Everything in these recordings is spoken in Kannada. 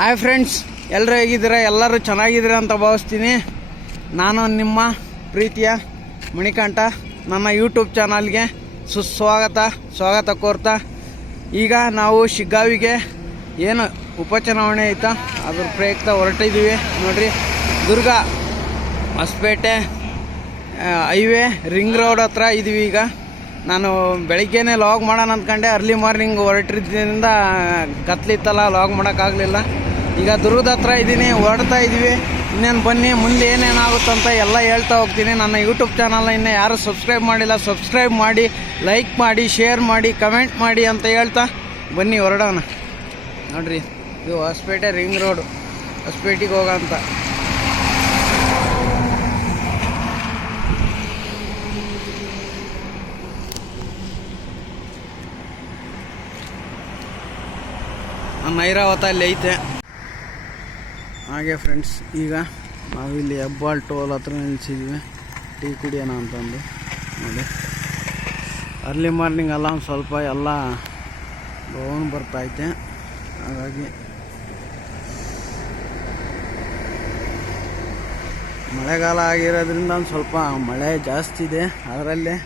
ಹಾಯ್ ಫ್ರೆಂಡ್ಸ್ ಎಲ್ಲರೂ ಹೇಗಿದ್ದೀರಾ? ಎಲ್ಲರೂ ಚೆನ್ನಾಗಿದ್ದೀರಾ ಅಂತ ಭಾವಿಸ್ತೀನಿ. ನಾನು ನಿಮ್ಮ ಪ್ರೀತಿಯ ಮಣಿಕಂಠ, ನನ್ನ ಯೂಟ್ಯೂಬ್ ಚಾನಲ್ಗೆ ಸುಸ್ವಾಗತ, ಸ್ವಾಗತ ಕೋರ್ತಾ. ಈಗ ನಾವು ಶಿಗ್ಗಾವಿಗೆ ಏನು ಉಪಚುನಾವಣೆ ಐತಾ, ಅದ್ರ ಪ್ರಯುಕ್ತ ಹೊರಟಿದ್ದೀವಿ. ನೋಡಿರಿ, Durga Hosapete highway, ring road ಹತ್ರ ಇದ್ದೀವಿ ಈಗ. ನಾನು ಬೆಳಿಗ್ಗೆನೇ ಲಾಗ್ ಮಾಡೋಣ ಅಂದ್ಕೊಂಡೆ ಅರ್ಲಿ ಮಾರ್ನಿಂಗ್ ಹೊರಟಿದ್ದರಿಂದ ಕತ್ಲಿತ್ತಲ್ಲ ಲಾಗ್ ಮಾಡೋಕ್ಕಾಗಲಿಲ್ಲ. ಈಗ ದುರ್ಗದ ಹತ್ರ ಇದ್ದೀನಿ, ಹೊರಡ್ತಾ ಇದ್ದೀವಿ ಇನ್ನೇನು ಬನ್ನಿ, ಮುಂದೆ ಏನೇನಾಗುತ್ತಂತ ಎಲ್ಲ ಹೇಳ್ತಾ ಹೋಗ್ತೀನಿ. ನನ್ನ ಯೂಟ್ಯೂಬ್ ಚಾನಲ್ ಇನ್ನೂ ಯಾರು ಸಬ್ಸ್ಕ್ರೈಬ್ ಮಾಡಿಲ್ಲ ಸಬ್ಸ್ಕ್ರೈಬ್ ಮಾಡಿ ಲೈಕ್ ಮಾಡಿ ಶೇರ್ ಮಾಡಿ ಕಮೆಂಟ್ ಮಾಡಿ ಅಂತ ಹೇಳ್ತಾ ಬನ್ನಿ ಹೊರಡೋಣ. ನೋಡ್ರಿ, ಇದು ಹೊಸಪೇಟೆ ರಿಂಗ್ ರೋಡು. ಹೊಸಪೇಟೆಗೆ ಹೋಗೋಂತ ನಮ್ಮ ಐರಾವತ ಅಲ್ಲಿ ಐತೆ. ಹಾಗೆ ಫ್ರೆಂಡ್ಸ್ ಈಗ ನಾವಿಲ್ಲಿ ಹೆಬ್ಬಾಳ್ ಟೋಲ್ ಹತ್ರ ನಿಲ್ಸಿದ್ವಿ. ಟೀ ಕುಡಿಯೋಣ ಅಂತಂದು. ನೋಡಿ. ಅರ್ಲಿ ಮಾರ್ನಿಂಗ್ ಅಲ್ಲ ಒಂದು ಸ್ವಲ್ಪ ಎಲ್ಲ ಲೋನ್ ಬರ್ತಾಯಿತೆ. ಹಾಗಾಗಿ ಮಳೆಗಾಲ ಆಗಿರೋದ್ರಿಂದ ಒಂದು ಸ್ವಲ್ಪ ಮಳೆ ಜಾಸ್ತಿ ಇದೆ. ಅದರಲ್ಲೇ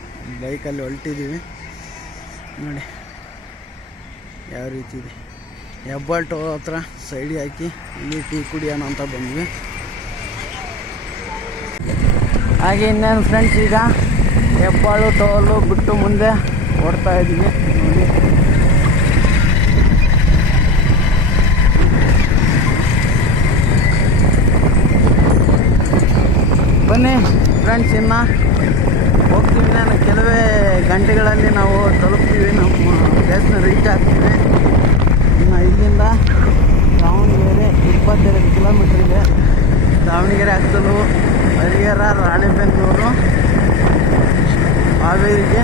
ಬೈಕಲ್ಲಿ ಹೊಲ್ಟಿದ್ದೀವಿ ನೋಡಿ, ಯಾವ ರೀತಿ ಇದೆ. ಹೆಬ್ಬಾಳ್ ಟೋಲ್ ಹತ್ರ ಸೈಡಿಗೆ ಹಾಕಿ, ಇಲ್ಲಿ ಟೀ ಕುಡಿಯೋಣ ಅಂತ ಬಂದ್ವಿ. ಹಾಗೆ ಇನ್ನೇನು ಫ್ರೆಂಡ್ಸ್ ಈಗ? ಹೆಬ್ಬಾಳು ಟೋಲು ಬಿಟ್ಟು ಮುಂದೆ ಓಡ್ತಾ ಇದ್ದೀವಿ. ಬನ್ನಿ ಫ್ರೆಂಡ್ಸ್ ಇನ್ನು ಹೋಗ್ತೀವಿ ನಾನು ಕೆಲವೇ ಗಂಟೆಗಳಲ್ಲಿ ನಾವು ತಲುಪ್ತೀವಿ, ನಮ್ಮ ಪ್ಲೇಸ್ನ ರೀಚ್ ಆಗ್ತೀವಿ. ಇಲ್ಲಿಂದ ದಾವಣಗೆರೆ ಇಪ್ಪತ್ತೆರಡು ಕಿಲೋಮೀಟ್ರ್ ಇದೆ. ದಾವಣಗೆರೆ ಹತ್ತಲು ಹರಿಹರ ರಾಣೆಬೆನ್ನೂರು ಹಾವೇರಿಗೆ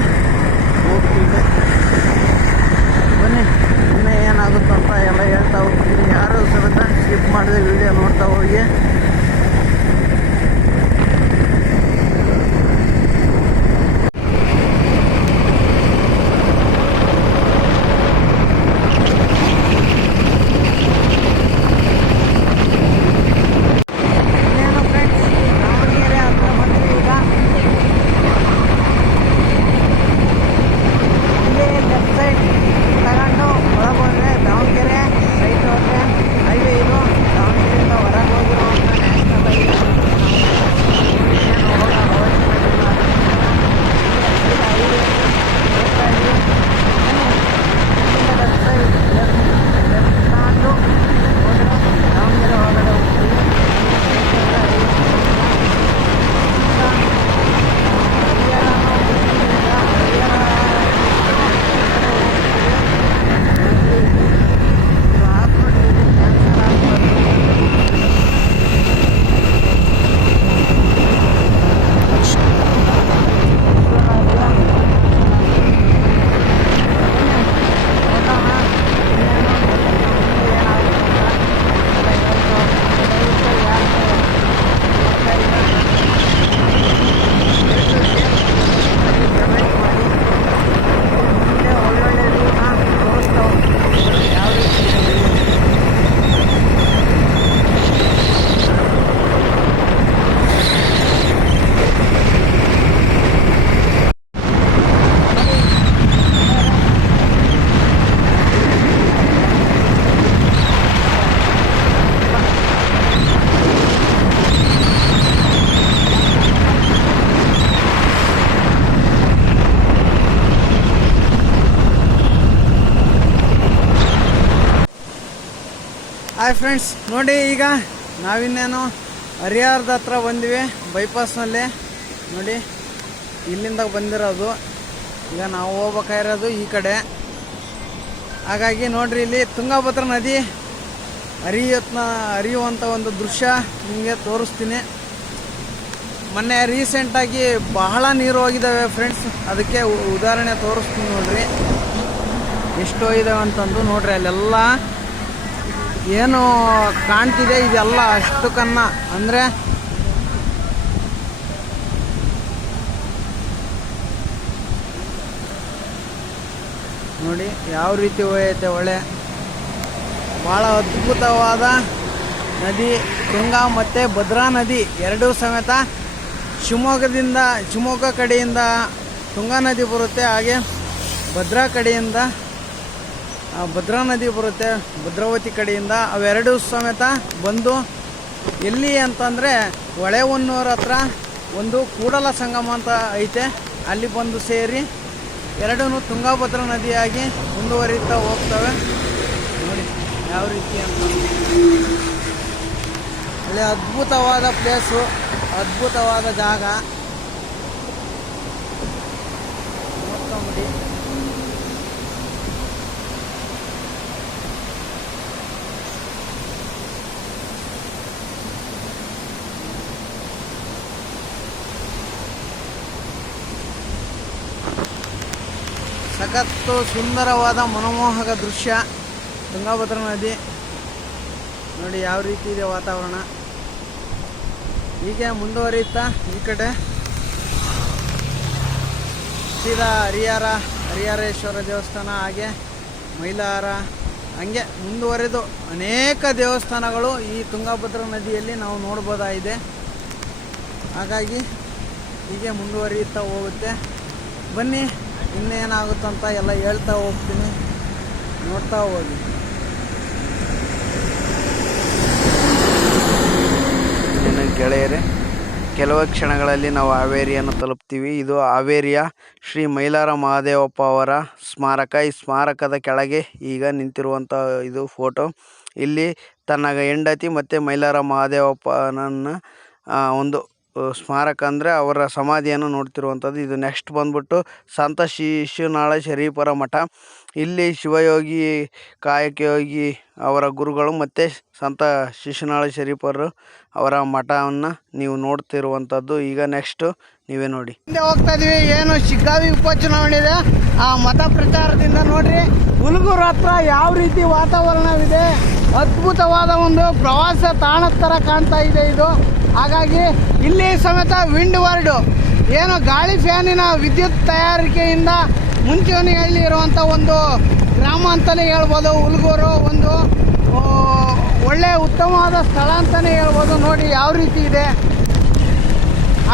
ಹಾಯ್ ಫ್ರೆಂಡ್ಸ್ ನೋಡಿ ಈಗ ನಾವಿನ್ನೇನು ಹರಿಹರದ ಹತ್ರ ಬಂದ್ವಿ ಬೈಪಾಸ್ನಲ್ಲಿ ನೋಡಿ, ಇಲ್ಲಿಂದ ಬಂದಿರೋದು. ಈಗ ನಾವು ಹೋಗ್ಬೇಕಾಗಿರೋದು ಈ ಕಡೆ. ಹಾಗಾಗಿ ನೋಡ್ರಿ ಇಲ್ಲಿ ತುಂಗಭದ್ರಾ ನದಿ ಹರಿಯತ್ನ ಹರಿಯುವಂಥ ಒಂದು ದೃಶ್ಯ ನಿಮಗೆ ತೋರಿಸ್ತೀನಿ. ಮೊನ್ನೆ ರೀಸೆಂಟಾಗಿ ಬಹಳ ನೀರು ಹೋಗಿದ್ದಾವೆ ಫ್ರೆಂಡ್ಸ್ ಅದಕ್ಕೆ ಉದಾಹರಣೆ ತೋರಿಸ್ತೀನಿ ನೋಡ್ರಿ. ಎಷ್ಟು ಹೋಗಿದ್ದಾವೆ ಅಂತಂದು ನೋಡ್ರಿ ಅಲ್ಲೆಲ್ಲ. ಏನು ಕಾಣ್ತಿದೆ ಇದೆಲ್ಲ ಅಷ್ಟು ಕನ್ನ ಅಂದರೆ ನೋಡಿ ಯಾವ ರೀತಿ ಹೋಯೈತೆ ಒಳ್ಳೆ. ಭಾಳ ಅದ್ಭುತವಾದ ನದಿ ತುಂಗಾ ಮತ್ತು ಭದ್ರಾ ನದಿ ಎರಡೂ ಸಮೇತ ಶಿವಮೊಗ್ಗದಿಂದ, ಶಿವಮೊಗ್ಗ ಕಡೆಯಿಂದ ತುಂಗಾ ನದಿ ಬರುತ್ತೆ. ಹಾಗೆ ಭದ್ರಾ ಕಡೆಯಿಂದ ಭದ್ರಾ ನದಿ ಬರುತ್ತೆ. ಭದ್ರಾವತಿ ಕಡೆಯಿಂದ ಅವೆರಡು ಸಮೇತ ಬಂದು ಎಲ್ಲಿ ಅಂತಂದರೆ ಹೊಳೆಹೊನ್ನೂರ ಹತ್ರ ಒಂದು ಕೂಡಲ ಸಂಗಮ ಅಂತ ಐತೆ. ಅಲ್ಲಿ ಬಂದು ಸೇರಿ ಎರಡೂ ತುಂಗಾಭದ್ರಾ ನದಿಯಾಗಿ ಮುಂದುವರಿತಾ ಹೋಗ್ತವೆ. ನೋಡಿ ಯಾವ ರೀತಿ ಅಂತ. ಒಳ್ಳೆ ಅದ್ಭುತವಾದ ಪ್ಲೇಸು, ಅದ್ಭುತವಾದ ಜಾಗ. ನೋಡ್ಕೊಂಬಿಡಿ. ಸಖತ್ತು ಸುಂದರವಾದ ಮನಮೋಹಕ ದೃಶ್ಯ. ತುಂಗಾಭದ್ರಾ ನದಿ. ನೋಡಿ ಯಾವ ರೀತಿ ಇದೆ ವಾತಾವರಣ. ಹೀಗೆ ಮುಂದುವರಿಯುತ್ತಾ ಈ ಕಡೆ. ಸೀದಾ ಹರಿಹರ, ಹರಿಹರೇಶ್ವರ ದೇವಸ್ಥಾನ, ಹಾಗೆ ಮೈಲಾರ. ಹಂಗೆ ಮುಂದುವರೆದು ಅನೇಕ ದೇವಸ್ಥಾನಗಳು ಈ ತುಂಗಭದ್ರಾ ನದಿಯಲ್ಲಿ ನಾವು ನೋಡ್ಬೋದಾಗಿದೆ ಹಾಗಾಗಿ ಹೀಗೆ ಮುಂದುವರಿಯುತ್ತಾ ಹೋಗುತ್ತೆ. ಬನ್ನಿ. ಇನ್ನೇನಾಗುತ್ತಂತ ಎಲ್ಲ ಹೇಳ್ತಾ ಹೋಗ್ತೀನಿ. ನೋಡ್ತಾ ಹೋಗಿ. ಏನು ಗೆಳೆಯರೇ, ಕೆಲವು ಕ್ಷಣಗಳಲ್ಲಿ ನಾವು ಹಾವೇರಿಯನ್ನು ತಲುಪ್ತೀವಿ. ಇದು ಹಾವೇರಿಯ ಶ್ರೀ ಮೈಲಾರ ಮಹಾದೇವಪ್ಪ ಅವರ ಸ್ಮಾರಕ. ಈ ಸ್ಮಾರಕದ ಕೆಳಗೆ ಈಗ ನಿಂತಿರುವಂಥ ಇದು ಫೋಟೋ. ಇಲ್ಲಿ ತನ್ನ ಹೆಂಡತಿ ಮತ್ತು ಮೈಲಾರ ಮಹಾದೇವಪ್ಪನನ್ನು ಒಂದು ಸ್ಮಾರಕ ಅಂದರೆ ಅವರ ಸಮಾಧಿಯನ್ನು ನೋಡ್ತಿರುವಂಥದ್ದು. ಇದು ನೆಕ್ಸ್ಟ್ ಬಂದ್ಬಿಟ್ಟು ಸಂತ ಶಿಶುನಾಳ ಶರೀಫರ ಮಠ. ಇಲ್ಲಿ ಶಿವಯೋಗಿ, ಕಾಯಕಯೋಗಿ ಅವರ ಗುರುಗಳು ಮತ್ತು ಸಂತ ಶಿಶುನಾಳ ಶರೀಫರು ಅವರ ಮಠವನ್ನು ನೀವು ನೋಡ್ತಿರುವಂಥದ್ದು. ಈಗ ನೆಕ್ಸ್ಟು ನೀವೇ ನೋಡಿ. ಹಿಂದೆ ಹೋಗ್ತಾ ಇದೀವಿ. ಏನು ಶಿಗ್ಗಾವಿ ಉಪಚುನಾವಣೆ ಇದೆ. ಆ ಮತ ಪ್ರಚಾರದಿಂದ ನೋಡ್ರಿ ಹುಲ್ಗೂರು ಹತ್ರ ಯಾವ ರೀತಿ ವಾತಾವರಣವಿದೆ? ಅದ್ಭುತವಾದ ಒಂದು ಪ್ರವಾಸ ತಾಣದ ಥರ ಕಾಣ್ತಾ ಇದೆ ಇದು. ಹಾಗಾಗಿ ಇಲ್ಲಿ ಸಮೇತ ವಿಂಡ್ ವರ್ಡು ಏನು ಗಾಳಿ ಫ್ಯಾನಿನ ವಿದ್ಯುತ್ ತಯಾರಿಕೆಯಿಂದ ಮುಂಚೂಣಿಯಲ್ಲಿ ಇರುವಂಥ ಒಂದು ಗ್ರಾಮ ಅಂತಲೇ ಹೇಳ್ಬೋದು. ಹುಲ್ಗೂರು ಒಂದು ಒಳ್ಳೆಯ ಉತ್ತಮವಾದ ಸ್ಥಳ ಅಂತಲೇ ಹೇಳ್ಬೋದು. ನೋಡಿ ಯಾವ ರೀತಿ ಇದೆ.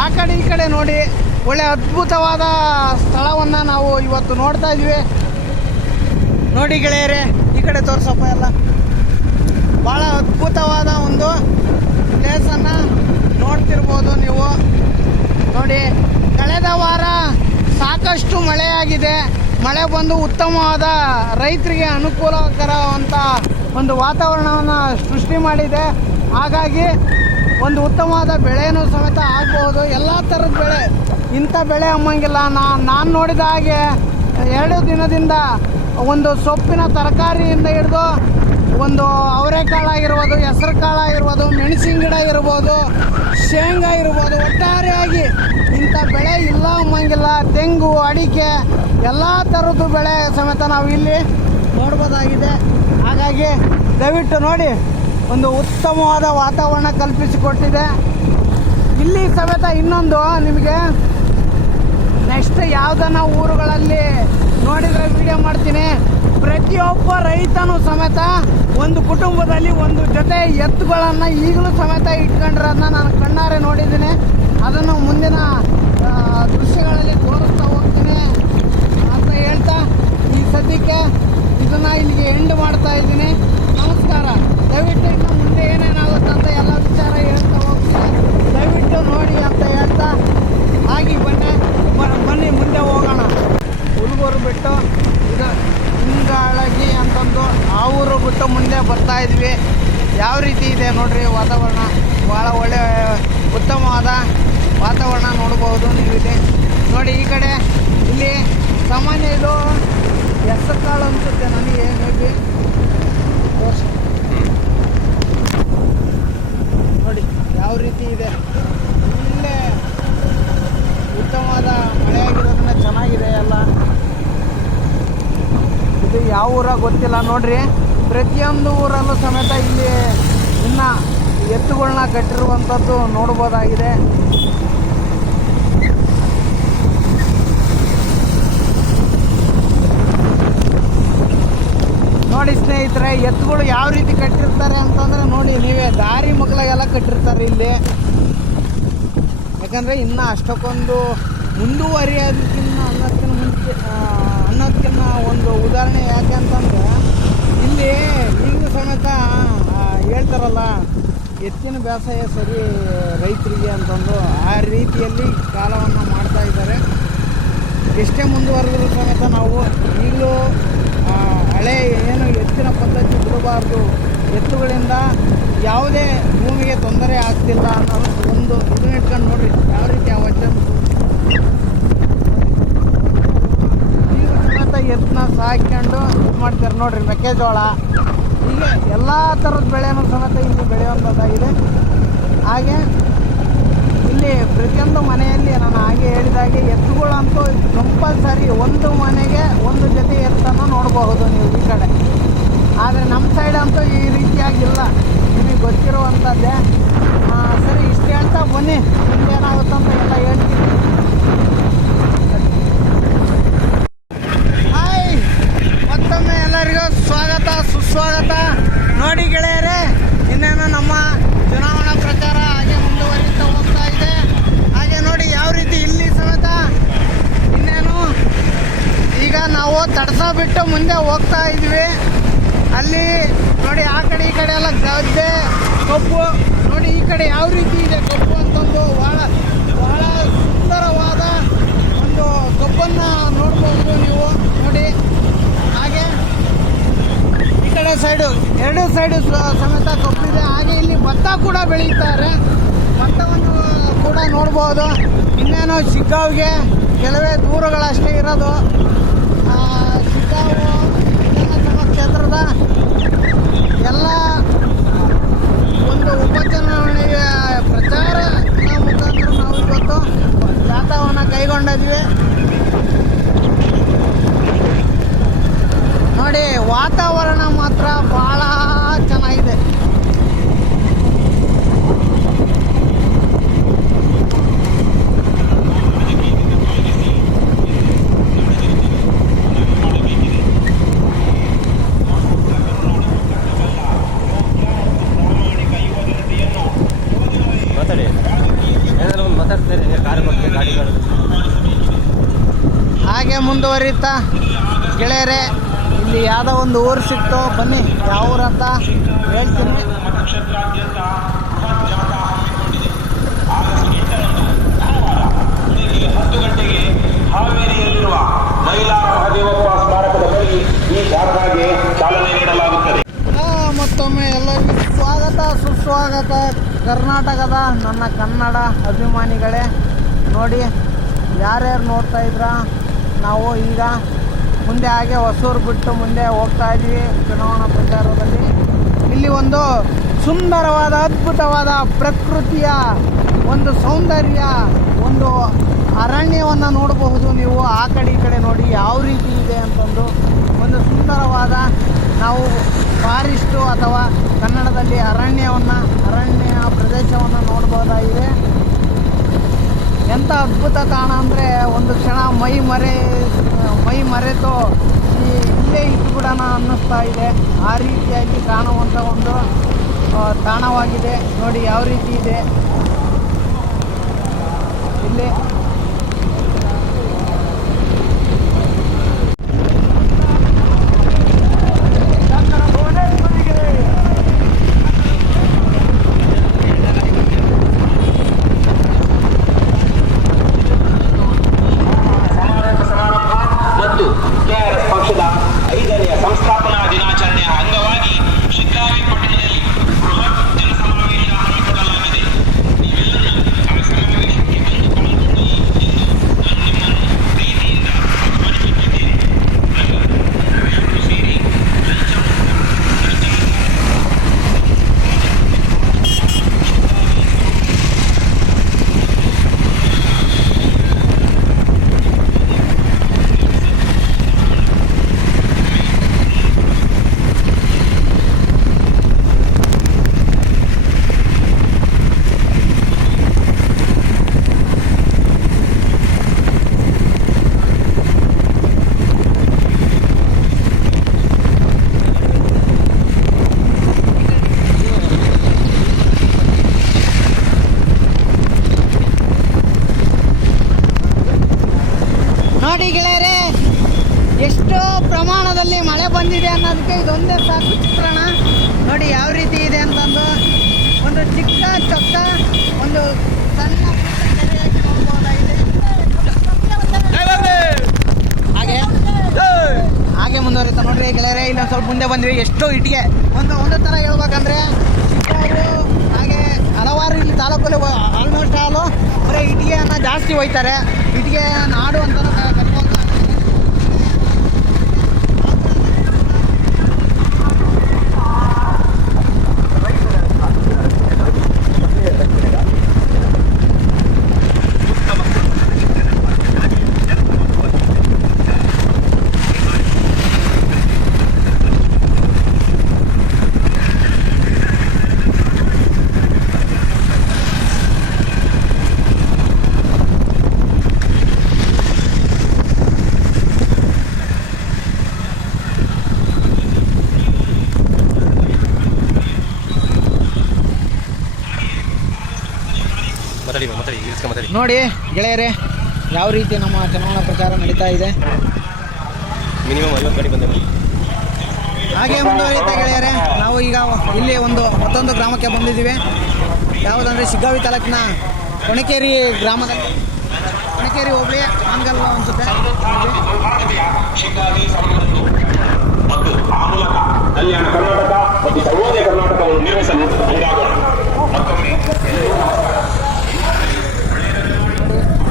ಆ ಕಡೆ ಈ ಕಡೆ ನೋಡಿ. ಒಳ್ಳೆ ಅದ್ಭುತವಾದ ಸ್ಥಳವನ್ನು ನಾವು ಇವತ್ತು ನೋಡ್ತಾ ಇದ್ವಿ. ನೋಡಿ ಗೆಳೆಯರೆ, ಈ ಕಡೆ ತೋರಿಸಪ್ಪ ಎಲ್ಲ. ಭಾಳ ಅದ್ಭುತವಾದ ಒಂದು ಪ್ಲೇಸನ್ನು ನೋಡ್ತಿರ್ಬೋದು ನೀವು. ನೋಡಿ, ಕಳೆದ ವಾರ ಸಾಕಷ್ಟು ಮಳೆಯಾಗಿದೆ. ಮಳೆ ಬಂದು ಉತ್ತಮವಾದ ರೈತರಿಗೆ ಅನುಕೂಲಕರವಂಥ ಒಂದು ವಾತಾವರಣವನ್ನು ಸೃಷ್ಟಿ ಮಾಡಿದೆ. ಹಾಗಾಗಿ ಒಂದು ಉತ್ತಮವಾದ ಬೆಳೆಯನ್ನು ಸಮೇತ ಆಗ್ಬೋದು ಎಲ್ಲ ಥರದ ಬೆಳೆ, ಇಂಥ ಬೆಳೆ ಅಮ್ಮಂಗಿಲ್ಲ ನಾನು ನಾನು ನೋಡಿದ ಹಾಗೆ ಎರಡು ದಿನದಿಂದ ಒಂದು ಸೊಪ್ಪಿನ ತರಕಾರಿಯಿಂದ ಹಿಡಿದು ಒಂದು ಅವರೆಕಾಳು ಆಗಿರ್ಬೋದು ಹೆಸರು ಕಾಳಾಗಿರ್ಬೋದು ಮೆಣಸಿನ ಗಿಡ ಇರ್ಬೋದು, ಶೇಂಗಾ ಇರ್ಬೋದು, ಒಟ್ಟಾರೆಯಾಗಿ ಇಂಥ ಬೆಳೆ ಇಲ್ಲ ಅಂಬಂಗಿಲ್ಲ ತೆಂಗು, ಅಡಿಕೆ ಎಲ್ಲ ಥರದ್ದು ಬೆಳೆ ಸಮೇತ ನಾವು ಇಲ್ಲಿ ನೋಡ್ಬೋದಾಗಿದೆ. ಹಾಗಾಗಿ ದಯವಿಟ್ಟು ನೋಡಿ, ಒಂದು ಉತ್ತಮವಾದ ವಾತಾವರಣ ಕಲ್ಪಿಸಿಕೊಟ್ಟಿದೆ. ಇಲ್ಲಿ ಸಮೇತ ಇನ್ನೊಂದು ನಿಮಗೆ ನೆಕ್ಸ್ಟ್ ಯಾವುದನ್ನ ಊರುಗಳಲ್ಲಿ ಪ್ರತಿಯೊಬ್ಬ ರೈತನು ಸಮೇತ ಒಂದು ಕುಟುಂಬದಲ್ಲಿ ಒಂದು ಜೊತೆ ಎತ್ತುಗಳನ್ನು ಈಗಲೂ ಸಮೇತ ಇಟ್ಕೊಂಡಿರೋದನ್ನ ನಾನು ಕಣ್ಣಾರೆ ನೋಡಿದ್ದೀನಿ. ಅದನ್ನು ಮುಂದಿನ ದೃಶ್ಯಗಳಲ್ಲಿ ತೋರಿಸ್ತಾ ಹೋಗ್ತೀನಿ ಅಂತ ಹೇಳ್ತಾ ಈ ಸದ್ಯಕ್ಕೆ ಇದನ್ನ ಇಲ್ಲಿಗೆ ಎಂಡ್ ಮಾಡ್ತಾ ಇದ್ದೀನಿ. ನಮಸ್ಕಾರ. ದಯವಿಟ್ಟು ಇನ್ನು ಮುಂದೆ ಏನೇನಾಗುತ್ತೆ ಅಂತ ಎಲ್ಲ ವಿಚಾರ ಹೇಳ್ತಾ ಹೋಗ್ತೀನಿ. ದಯವಿಟ್ಟು ನೋಡಿ ಅಂತ ಹೇಳ್ತಾ. ಆಗಿ ಬನ್ನಿ ಬನ್ನಿ, ಮುಂದೆ ಹೋಗೋಣ. ಹುಡುಗರು ಬಿಟ್ಟು ಇದು ಹಿಂಗಾಳಗಿ ಅಂತಂದು ಆ ಊರು ಬಿಟ್ಟು ಮುಂದೆ ಬರ್ತಾ ಇದ್ವಿ. ಯಾವ ರೀತಿ ಇದೆ ನೋಡ್ರಿ ವಾತಾವರಣ? ಭಾಳ ಒಳ್ಳೆ ಉತ್ತಮವಾದ ವಾತಾವರಣ ನೋಡ್ಬೋದು ನೀವು ಇಲ್ಲಿ. ನೋಡಿ ಈ ಕಡೆ ಇಲ್ಲಿ ಸಾಮಾನ್ಯ ಇದು ಕಾಳು ಅನ್ಸುತ್ತೆ ನನಗೆ ಮೇ ನೋಡಿ ಯಾವ ರೀತಿ ಇದೆ. ಇಲ್ಲೇ ಉತ್ತಮವಾದ ಮಳೆಯಾಗಿರೋದನ್ನ ಚೆನ್ನಾಗಿದೆ ಎಲ್ಲ. ಇದು ಯಾವ ಊರ ಗೊತ್ತಿಲ್ಲ. ನೋಡ್ರಿ, ಪ್ರತಿಯೊಂದು ಊರಲ್ಲೂ ಸಮೇತ ಇಲ್ಲಿ ಇನ್ನ ಎತ್ತುಗಳನ್ನ ಕಟ್ಟಿರುವಂಥದ್ದು ನೋಡ್ಬೋದಾಗಿದೆ. ನೋಡಿ ಸ್ನೇಹಿತರೆ, ಎತ್ತುಗಳು ಯಾವ ರೀತಿ ಕಟ್ಟಿರ್ತಾರೆ ಅಂತಂದ್ರೆ ನೋಡಿ, ನೀವೇ ದಾರಿ ಮಕ್ಕಳಿಗೆಲ್ಲ ಕಟ್ಟಿರ್ತಾರೆ ಇಲ್ಲಿ. ಯಾಕಂದರೆ ಇನ್ನ ಅಷ್ಟಕ್ಕೊಂದು ಮುಂದುವರಿಯೋದಕ್ಕಿಂತ ಅನ್ನೋದಕ್ಕಿಂತ ಮುಂಚೆ ಒಂದು ಉದಾಹರಣೆ ಯಾಕೆ ಅಂತಂದ್ರೆ, ಇಲ್ಲಿ ಈಗಲೂ ಸಮೇತ ಹೇಳ್ತಾರಲ್ಲ, ಎತ್ತಿನ ಬೇಸಾಯ ಸರಿ ರೈತರಿಗೆ ಅಂತಂದು, ಆ ರೀತಿಯಲ್ಲಿ ಕಾಲವನ್ನು ಮಾಡ್ತಾ ಇದ್ದಾರೆ. ಎಷ್ಟೇ ಮುಂದುವರೆದರೂ ಸಮೇತ ನಾವು ಈಗಲೂ ಹಳೆ ಏನು ಎತ್ತಿನ ಪದ್ಧತಿ ಬಿಡಬಾರ್ದು, ಎತ್ತುಗಳಿಂದ ಯಾವುದೇ ಭೂಮಿಗೆ ತೊಂದರೆ ಆಗ್ತಿಲ್ಲ ಅನ್ನೋದು ಒಂದು ಇದನ್ನ ಇಟ್ಕೊಂಡು ನೋಡ್ರಿ, ಯಾವ ರೀತಿ ಆ ವಚನ ಈಗ ಸಮೇತ ಎತ್ತನ್ನ ಸಾಕೊಂಡು ಮಾಡ್ತಾರೆ ನೋಡ್ರಿ ಮೆಕ್ಕೆಜೋಳ. ಹೀಗೆ ಎಲ್ಲ ಥರದ ಬೆಳೆಯನ್ನು ಸಮೇತ ಇಲ್ಲಿ ಬೆಳೆಯುವಂಥದ್ದಾಗಿದೆ ಹಾಗೆ ಇಲ್ಲಿ ಪ್ರತಿಯೊಂದು ಮನೆಯಲ್ಲಿ ನಾನು ಹಾಗೆ ಹೇಳಿದಾಗೆ ಎತ್ತುಗಳಂತೂ ಕಂಪಲ್ಸರಿ ಒಂದು ಮನೆಗೆ ಒಂದು ಜೊತೆ ಎತ್ತನ್ನು ನೋಡಬಹುದು ನೀವು ಈ ಕಡೆ. ಆದರೆ ನಮ್ಮ ಸೈಡ್ ಅಂತೂ ಈ ರೀತಿಯಾಗಿಲ್ಲ. ನಿಮಗೆ ಗೊತ್ತಿರುವಂಥದ್ದೇ ಸರಿ, ಇಷ್ಟು ಹೇಳ್ತಾ ಬನ್ನಿ. ಮುಂದೆ ಏನಾಗುತ್ತಂತ ಎಲ್ಲ ಹೇಳ್ತೀನಿ ಹಾಯ್ ಮತ್ತೊಮ್ಮೆ ಎಲ್ಲರಿಗೂ ಸ್ವಾಗತ ಸುಸ್ವಾಗತ. ನೋಡಿ ಗೆಳೆಯರೇ, ಇನ್ನೇನು ನಮ್ಮ ಚುನಾವಣಾ ಪ್ರಚಾರ ಹಾಗೆ ಮುಂದುವರಿತಾ ಹೋಗ್ತಾ ಇದೆ. ಹಾಗೆ ನೋಡಿ ಯಾವ ರೀತಿ ಇಲ್ಲಿ ಸಮೇತ ಇನ್ನೇನು ಈಗ ನಾವು ತಡಸ ಬಿಟ್ಟು ಮುಂದೆ ಹೋಗ್ತಾ ಇದ್ವಿ. ಅಲ್ಲಿ ನೋಡಿ ಆ ಕಡೆ ಈ ಕಡೆ ಎಲ್ಲ ಗದ್ದೆ, ಕಬ್ಬು, ನೋಡಿ ಈ ಕಡೆ ಯಾವ ರೀತಿ ಇದೆ ಕಬ್ಬು ಅಂತಂದು ಬಹಳ ಬಹಳ ಸುಂದರವಾದ ಒಂದು ಕಬ್ಬನ್ನು ನೋಡ್ಬೋದು ನೀವು. ನೋಡಿ ಕಡೆ ಸೈಡು ಎರಡು ಸೈಡು ಸಮೇತ ಕಬ್ಬಿದೆ ಹಾಗೆ ಇಲ್ಲಿ ಭತ್ತ ಕೂಡ ಬೆಳೀತಾರೆ. ಭತ್ತವನ್ನು ಕೂಡ ನೋಡ್ಬೋದು. ಇನ್ನೇನು ಚಿಕ್ಕಾವ್ಗೆ ಕೆಲವೇ ದೂರಗಳಷ್ಟೇ ಇರೋದು. ವಿಧಾನಸಭಾ ಕ್ಷೇತ್ರದ ಎಲ್ಲ ಒಂದು ಉಪಚುನಾವಣೆಗೆ ಪ್ರಚಾರ ಮುಖಾಂತರ ನಾವು ಇವತ್ತು ಜಾಥಾವನ್ನು ಕೈಗೊಂಡಿದ್ವಿ ನೋಡಿ ವಾತಾವರಣ ಮಾತ್ರ ಬಹಳ ಚೆನ್ನಾಗಿದೆ ಮಾತಾಡಿ ಏನಾದ್ರು ಒಂದು ಮಾತಾಡ್ತಾರೆ ಹಿಂಗೆ ಕಾರ್ ಬಗ್ಗೆ ಗಾಡಿಗಳು ಹಾಗೆ ಮುಂದುವರಿತಾ ಗೆಳೆಯರೇ ಇಲ್ಲಿ ಯಾವುದೋ ಒಂದು ಊರು ಸಿಕ್ತು. ಬನ್ನಿ ಯಾವ ಹೇಳ್ತೀನಿ ಚಾಲನೆ ನೀಡಲಾಗುತ್ತದೆ ಆ, ಮತ್ತೊಮ್ಮೆ ಎಲ್ಲರಿಗೂ ಸ್ವಾಗತ ಸುಸ್ವಾಗತ. ಕರ್ನಾಟಕದ ನನ್ನ ಕನ್ನಡ ಅಭಿಮಾನಿಗಳೇ ನೋಡಿ ಯಾರ್ಯಾರು ನೋಡ್ತಾ ಇದ್ರ? ನಾವು ಈಗ ಮುಂದೆ ಹಾಗೆ ಹೊಸೂರು ಬಿಟ್ಟು ಮುಂದೆ ಹೋಗ್ತಾ ಇದ್ದೀವಿ ಚುನಾವಣಾ ಪ್ರಚಾರದಲ್ಲಿ. ಇಲ್ಲಿ ಒಂದು ಸುಂದರವಾದ, ಅದ್ಭುತವಾದ ಪ್ರಕೃತಿಯ ಒಂದು ಸೌಂದರ್ಯ, ಒಂದು ಅರಣ್ಯವನ್ನು ನೋಡಬಹುದು ನೀವು. ಆ ಕಡೆ ಈ ಕಡೆ ನೋಡಿ ಯಾವ ರೀತಿ ಇದೆ ಅಂತಂದು ಒಂದು ಸುಂದರವಾದ ನಾವು ಫಾರೆಸ್ಟು ಅಥವಾ ಕನ್ನಡದಲ್ಲಿ ಅರಣ್ಯವನ್ನು, ಅರಣ್ಯ ಪ್ರದೇಶವನ್ನು ನೋಡ್ಬೋದಾಗಿದೆ ಎಂಥ ಅದ್ಭುತ ತಾಣ ಅಂದರೆ ಒಂದು ಕ್ಷಣ ಮೈ ಮರೆ, ಮೈ ಮರೆತು ಈ ಇಲ್ಲೇ ಇದ್ದುಬಿಡೋಣ ಅನ್ನಿಸ್ತಾ ಇದೆ. ಆ ರೀತಿಯಾಗಿ ಕಾಣುವಂಥ ಒಂದು ತಾಣವಾಗಿದೆ. ನೋಡಿ ಯಾವ ರೀತಿ ಇದೆ. ಇಲ್ಲಿ ಸಮಾರೋಪ ಸಮಾರಂಭ ಮತ್ತು ಕೆಆರ್ಎಸ್ ಪಕ್ಷದ ಐದನೆಯ ಸಂಸ್ಥಾಪನಾ ದಿನಾಚರಣೆಯ ಅಂಗವಾಗಿ ಶಿಗ್ಗಾವಿ ಪಟ್ಟಣದಲ್ಲಿ ಬೃಹತ್ ಜನಸಮಾವೇಶ ಹಮ್ಮಿಕೊಳ್ಳಲಾಗಿದೆ ನೀವೆಲ್ಲರೂ ಆ ಸಮಾವೇಶಕ್ಕೆ ಬಂದು ಪಾಲ್ಗೊಂಡು ಬಂದಿದೆ ಅನ್ನೋದಕ್ಕೆ ಇದೊಂದೇ ಸಾಕು ಚಿತ್ರಣ ನೋಡಿ ಯಾವ ರೀತಿ ಇದೆ ಅಂತಂದು ಒಂದು ಚಿಕ್ಕ ಚೊಕ್ಕ ಒಂದು ಸಣ್ಣ ಪುಟ್ಟ ಕೆರೆಯಾಗಿ ನೋಡ್ಬೋದಾಗಿದೆ ಹಾಗೆ ಹಾಗೆ ಮುಂದುವರಿತಾ ನೋಡ್ರಿ ಗೆಳೆಯರೆ ಇಲ್ಲಿ ಒಂದು ಸ್ವಲ್ಪ ಮುಂದೆ ಬಂದ್ವಿ. ಎಷ್ಟೋ ಇಟ್ಟಿಗೆ. ಒಂದು ಒಂದು ಥರ ಹೇಳ್ಬೇಕಂದ್ರೆ ಹಾಗೆ ಹಲವಾರು ಇಲ್ಲಿ ತಾಲೂಕಲ್ಲಿ ಆಲ್ಮೋಸ್ಟ್ ಆಲು ಬರೀ ಇಟ್ಟಿಗೆಯನ್ನು ಜಾಸ್ತಿ ಒಯ್ತಾರೆ. ಇಟ್ಟಿಗೆ ನಾಡು ಅಂತ ನೋಡಿ ಗೆಳೆಯರೇ ಯಾವ ರೀತಿ ನಮ್ಮ ಚುನಾವಣಾ ಪ್ರಚಾರ ನಡೀತಾ ಇದೆ? ಮಿನಿಮಮ್ ಐವತ್ತು ಗಾಡಿ ಬಂದೆ ಹಾಗೆ ಮುಂದುವರಿತಾ ಗೆಳೆಯರೇ ನಾವು ಈಗ ಇಲ್ಲಿ ಒಂದು ಮತ್ತೊಂದು ಗ್ರಾಮಕ್ಕೆ ಬಂದಿದ್ದೀವಿ. ಯಾವುದಂದ್ರೆ ಸಿಗ್ಗಾವಿ ತಾಲೂಕಿನ ಕೊಣಕೇರಿ ಗ್ರಾಮದಲ್ಲಿ. ಕೊಣಕೇರಿ ಹೋಬಳಿ ಆಂಗಲ್ವ ಅನ್ಸುತ್ತೆ ಶಿಕಾರಿ ಸಂಬಂಧದ್ದು ಮತ್ತು ಆ ಮೂಲಕ ಕಲ್ಯಾಣ ಕರ್ನಾಟಕ ಮತ್ತು ಸರ್ವೋದಯ ಕರ್ನಾಟಕವನ್ನು ನಿರ್ಮಿಸಲು ಮುಂದಾಗೋಣ ಮತ್ತೊಮ್ಮೆ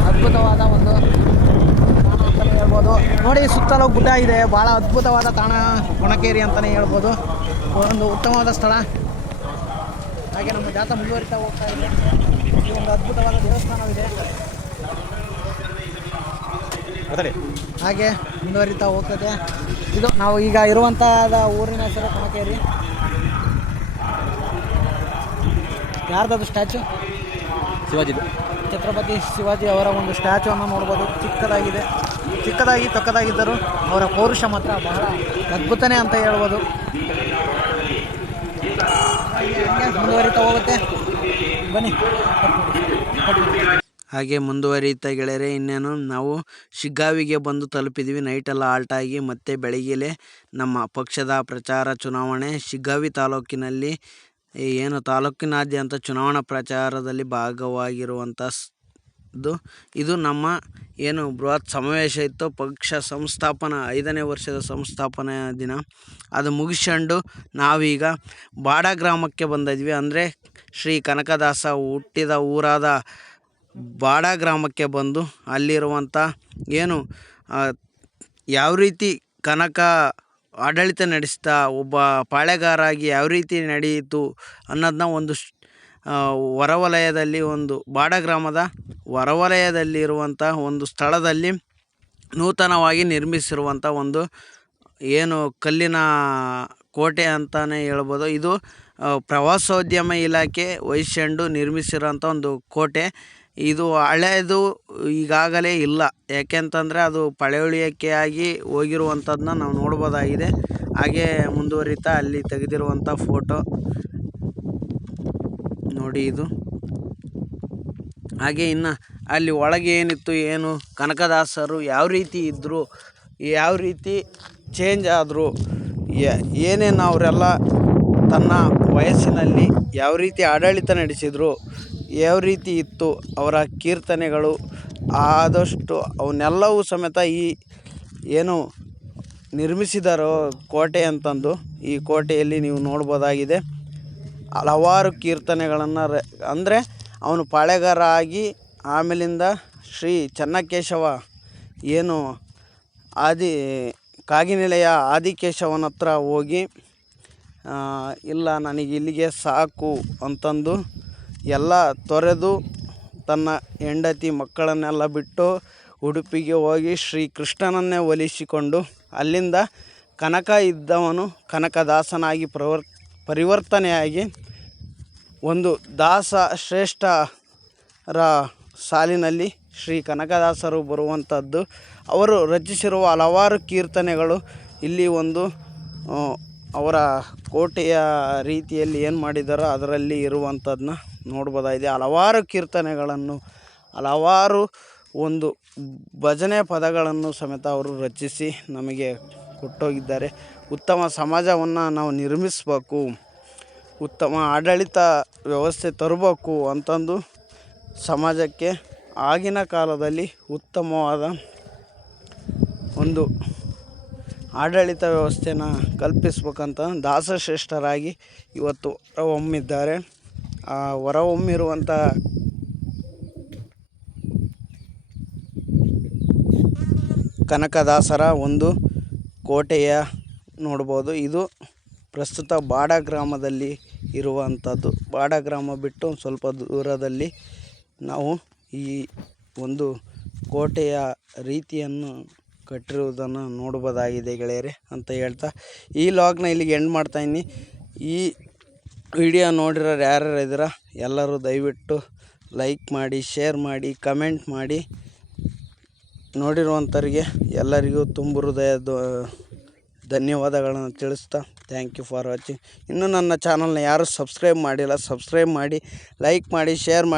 ಅದ್ಭುತವಾದ ಒಂದು ತಾಣ ಅಂತಲೇ ಹೇಳ್ಬೋದು ನೋಡಿ ಸುತ್ತಲೂ ಗುಡ್ಡ ಇದೆ. ಭಾಳ ಅದ್ಭುತವಾದ ತಾಣ ಕೊಣಕೇರಿ ಅಂತಲೇ ಹೇಳ್ಬೋದು. ಒಂದು ಉತ್ತಮವಾದ ಸ್ಥಳ. ಹಾಗೆ ನಮ್ಮ ಜಾತ ಮುಂದುವರಿತಾ ಹೋಗ್ತಾ ಇದೆ. ಇಲ್ಲಿ ಒಂದು ಅದ್ಭುತವಾದ ದೇವಸ್ಥಾನವಿದೆ. ಅದೇ ಹಾಗೆ ಮುಂದುವರಿತಾ ಹೋಗ್ತದೆ. ಇದು ನಾವು ಈಗ ಇರುವಂತಹ ಊರಿನ ಹೆಸರು ಕೊಣಕೇರಿ. ಯಾರ್ದದು ಸ್ಟ್ಯಾಚು? ಶಿವಾಜಿದು ಛತ್ರಪತಿ ಶಿವಾಜಿ ಅವರ ಒಂದು ಸ್ಟ್ಯಾಚುವನ್ನು ನೋಡ್ಬೋದು. ಚಿಕ್ಕದಾಗಿದೆ. ಚಿಕ್ಕದಾಗಿ ತೊಕ್ಕದಾಗಿದ್ದರು ಅವರ ಪೌರುಷ ಮಾತ್ರ ಬಹಳ ಅದ್ಭುತನೇ ಅಂತ ಹೇಳ್ಬೋದು. ಮುಂದುವರಿತಾ ಹೋಗುತ್ತೆ. ಬನ್ನಿ. ಹಾಗೆ ಮುಂದುವರಿಯುತ್ತಾ ಗೆಳೆಯರೆ, ಇನ್ನೇನು ನಾವು ಶಿಗ್ಗಾವಿಗೆ ಬಂದು ತಲುಪಿದ್ವಿ. ನೈಟೆಲ್ಲ ಆಲ್ಟ್ ಆಗಿ ಮತ್ತೆ ಬೆಳಗ್ಗೆಲೆ ನಮ್ಮ ಪಕ್ಷದ ಪ್ರಚಾರ ಚುನಾವಣೆ ಶಿಗ್ಗಾವಿ ತಾಲೂಕಿನಲ್ಲಿ, ಏನು ತಾಲೂಕಿನಾದ್ಯಂತ ಚುನಾವಣಾ ಪ್ರಚಾರದಲ್ಲಿ ಭಾಗವಾಗಿರುವಂಥ ಇದು ಇದು ನಮ್ಮ ಏನು ಬೃಹತ್ ಸಮಾವೇಶ ಇತ್ತು. ಪಕ್ಷ ಸಂಸ್ಥಾಪನ, ಐದನೇ ವರ್ಷದ ಸಂಸ್ಥಾಪನೆಯ ದಿನ. ಅದು ಮುಗಿಸ್ಕೊಂಡು ನಾವೀಗ ಬಾಡ ಗ್ರಾಮಕ್ಕೆ ಬಂದಿದ್ವಿ. ಅಂದರೆ ಶ್ರೀ ಕನಕದಾಸ ಹುಟ್ಟಿದ ಊರಾದ ಬಾಡ ಗ್ರಾಮಕ್ಕೆ ಬಂದು ಅಲ್ಲಿರುವಂಥ ಏನು ಯಾವ ರೀತಿ ಕನಕ ಆಡಳಿತ ನಡೆಸ್ತಾ, ಒಬ್ಬ ಪಾಳೆಗಾರಾಗಿ ಯಾವ ರೀತಿ ನಡೆಯಿತು ಅನ್ನೋದನ್ನ ಒಂದು ಹೊರವಲಯದಲ್ಲಿ ಒಂದು ಬಾಡ ಗ್ರಾಮದ ಹೊರವಲಯದಲ್ಲಿರುವಂಥ ಒಂದು ಸ್ಥಳದಲ್ಲಿ ನೂತನವಾಗಿ ನಿರ್ಮಿಸಿರುವಂಥ ಒಂದು ಏನು ಕಲ್ಲಿನ ಕೋಟೆ ಅಂತಲೇ ಹೇಳ್ಬೋದು. ಇದು ಪ್ರವಾಸೋದ್ಯಮ ಇಲಾಖೆ ವಹಿಸ್ಕೊಂಡು ನಿರ್ಮಿಸಿರುವಂಥ ಒಂದು ಕೋಟೆ. ಇದು ಹಳೆಯದು ಈಗಾಗಲೇ ಇಲ್ಲ. ಯಾಕೆಂತಂದರೆ ಅದು ಪಳೆಯುಳಿಯಕ್ಕೆ ಆಗಿ ಹೋಗಿರುವಂಥದ್ದನ್ನ ನಾವು ನೋಡ್ಬೋದಾಗಿದೆ. ಹಾಗೆ ಮುಂದುವರಿತಾ ಅಲ್ಲಿ ತೆಗೆದಿರುವಂಥ ಫೋಟೋ. ನೋಡಿ ಇದು. ಹಾಗೆ ಇನ್ನು ಅಲ್ಲಿ ಒಳಗೆ ಏನಿತ್ತು, ಏನು, ಕನಕದಾಸರು ಯಾವ ರೀತಿ ಇದ್ದರು ಯಾವ ರೀತಿ ಚೇಂಜ್ ಆದರು ಏನೇನು ಅವರೆಲ್ಲ ತನ್ನ ವಯಸ್ಸಿನಲ್ಲಿ ಯಾವ ರೀತಿ ಆಡಳಿತ ನಡೆಸಿದರು, ಯಾವ ರೀತಿ ಇತ್ತು, ಅವರ ಕೀರ್ತನೆಗಳು, ಆದಷ್ಟು ಅವನ್ನೆಲ್ಲವೂ ಸಮೇತ ಈ, ಏನು ನಿರ್ಮಿಸಿದರೋ ಕೋಟೆ ಅಂತಂದು ಈ ಕೋಟೆಯಲ್ಲಿ ನೀವು ನೋಡ್ಬೋದಾಗಿದೆ. ಹಲವಾರು ಕೀರ್ತನೆಗಳನ್ನು ರ, ಅಂದರೆ ಅವನು ಪಾಳೆಗಾರ ಆಗಿ ಆಮೇಲಿಂದ ಶ್ರೀ ಚೆನ್ನಕೇಶವ ಏನು ಆದಿ, ಕಾಗಿನೆಲೆಯ ಆದಿಕೇಶವನ ಹತ್ರ ಹೋಗಿ ಇಲ್ಲ ನನಗೆ ಇಲ್ಲಿಗೆ ಸಾಕು ಅಂತಂದು ಎಲ್ಲ ತೊರೆದು ತನ್ನ ಹೆಂಡತಿ ಮಕ್ಕಳನ್ನೆಲ್ಲ ಬಿಟ್ಟು ಉಡುಪಿಗೆ ಹೋಗಿ ಶ್ರೀ ಕೃಷ್ಣನನ್ನೇ ಒಲಿಸಿಕೊಂಡು ಅಲ್ಲಿಂದ ಕನಕ ಇದ್ದವನು ಕನಕದಾಸನಾಗಿ ಪ್ರವರ್, ಪರಿವರ್ತನೆಯಾಗಿ ಒಂದು ದಾಸ ಶ್ರೇಷ್ಠರ ಸಾಲಿನಲ್ಲಿ ಶ್ರೀ ಕನಕದಾಸರು ಬರುವಂಥದ್ದು. ಅವರು ರಚಿಸಿರುವ ಹಲವಾರು ಕೀರ್ತನೆಗಳು. ಇಲ್ಲಿ ಒಂದು ಅವರ ಕೋಟೆಯ ರೀತಿಯಲ್ಲಿ ಏನು ಮಾಡಿದ್ದಾರೋ ಅದರಲ್ಲಿ ಇರುವಂಥದ್ದನ್ನ ನೋಡ್ಬೋದಾಗಿದೆ. ಹಲವಾರು ಕೀರ್ತನೆಗಳನ್ನು, ಹಲವಾರು ಒಂದು ಭಜನೆ ಪದಗಳನ್ನು ಸಮೇತ ಅವರು ರಚಿಸಿ ನಮಗೆ ಕೊಟ್ಟೋಗಿದ್ದಾರೆ. ಉತ್ತಮ ಸಮಾಜವನ್ನು ನಾವು ನಿರ್ಮಿಸಬೇಕು. ಉತ್ತಮ ಆಡಳಿತ ವ್ಯವಸ್ಥೆ ತರಬೇಕು ಅಂತಂದು ಸಮಾಜಕ್ಕೆ ಆಗಿನ ಕಾಲದಲ್ಲಿ ಉತ್ತಮವಾದ ಒಂದು ಆಡಳಿತ ವ್ಯವಸ್ಥೆನ ಕಲ್ಪಿಸ್ಬೇಕಂತ ದಾಸಶ್ರೇಷ್ಠರಾಗಿ ಇವತ್ತು ಹೊರಹೊಮ್ಮಿದ್ದಾರೆ. ಆ ಹೊರಹೊಮ್ಮಿರುವಂಥ ಕನಕದಾಸರ ಒಂದು ಕೋಟೆಯ ನೋಡ್ಬೋದು. ಇದು ಪ್ರಸ್ತುತ ಬಾಡ ಗ್ರಾಮದಲ್ಲಿ ಇರುವಂಥದ್ದು. ಬಾಡ ಗ್ರಾಮ ಬಿಟ್ಟು ಸ್ವಲ್ಪ ದೂರದಲ್ಲಿ ನಾವು ಈ ಒಂದು ಕೋಟೆಯ ರೀತಿಯನ್ನು ಕಟ್ಟಿರುವುದನ್ನು ನೋಡ್ಬೋದಾಗಿದೆ ಗೆಳೆಯರೆ ಅಂತ ಹೇಳ್ತಾ. ಈ ಲಾಗ್ನ ಇಲ್ಲಿಗೆ ಎಂಡ್ ಮಾಡ್ತಾಯಿನಿ ಈ ವಿಡಿಯೋ ನೋಡಿರೋರು ಯಾರ್ಯಾರು ಇದ್ದೀರಾ? ಎಲ್ಲರೂ ದಯವಿಟ್ಟು ಲೈಕ್ ಮಾಡಿ ಶೇರ್ ಮಾಡಿ ಕಮೆಂಟ್ ಮಾಡಿ. ನೋಡಿರುವಂಥವ್ರಿಗೆ ಎಲ್ಲರಿಗೂ ತುಂಬು ಹೃದಯದ ಧನ್ಯವಾದಗಳನ್ನು ತಿಳಿಸ್ತಾ ಥ್ಯಾಂಕ್ ಯು ಫಾರ್ ವಾಚಿಂಗ್ ಇನ್ನೂ ನನ್ನ ಚಾನಲ್ನ ಯಾರೂ ಸಬ್ಸ್ಕ್ರೈಬ್ ಮಾಡಿಲ್ಲ ಸಬ್ಸ್ಕ್ರೈಬ್ ಮಾಡಿ ಲೈಕ್ ಮಾಡಿ ಶೇರ್ ಮಾಡಿ.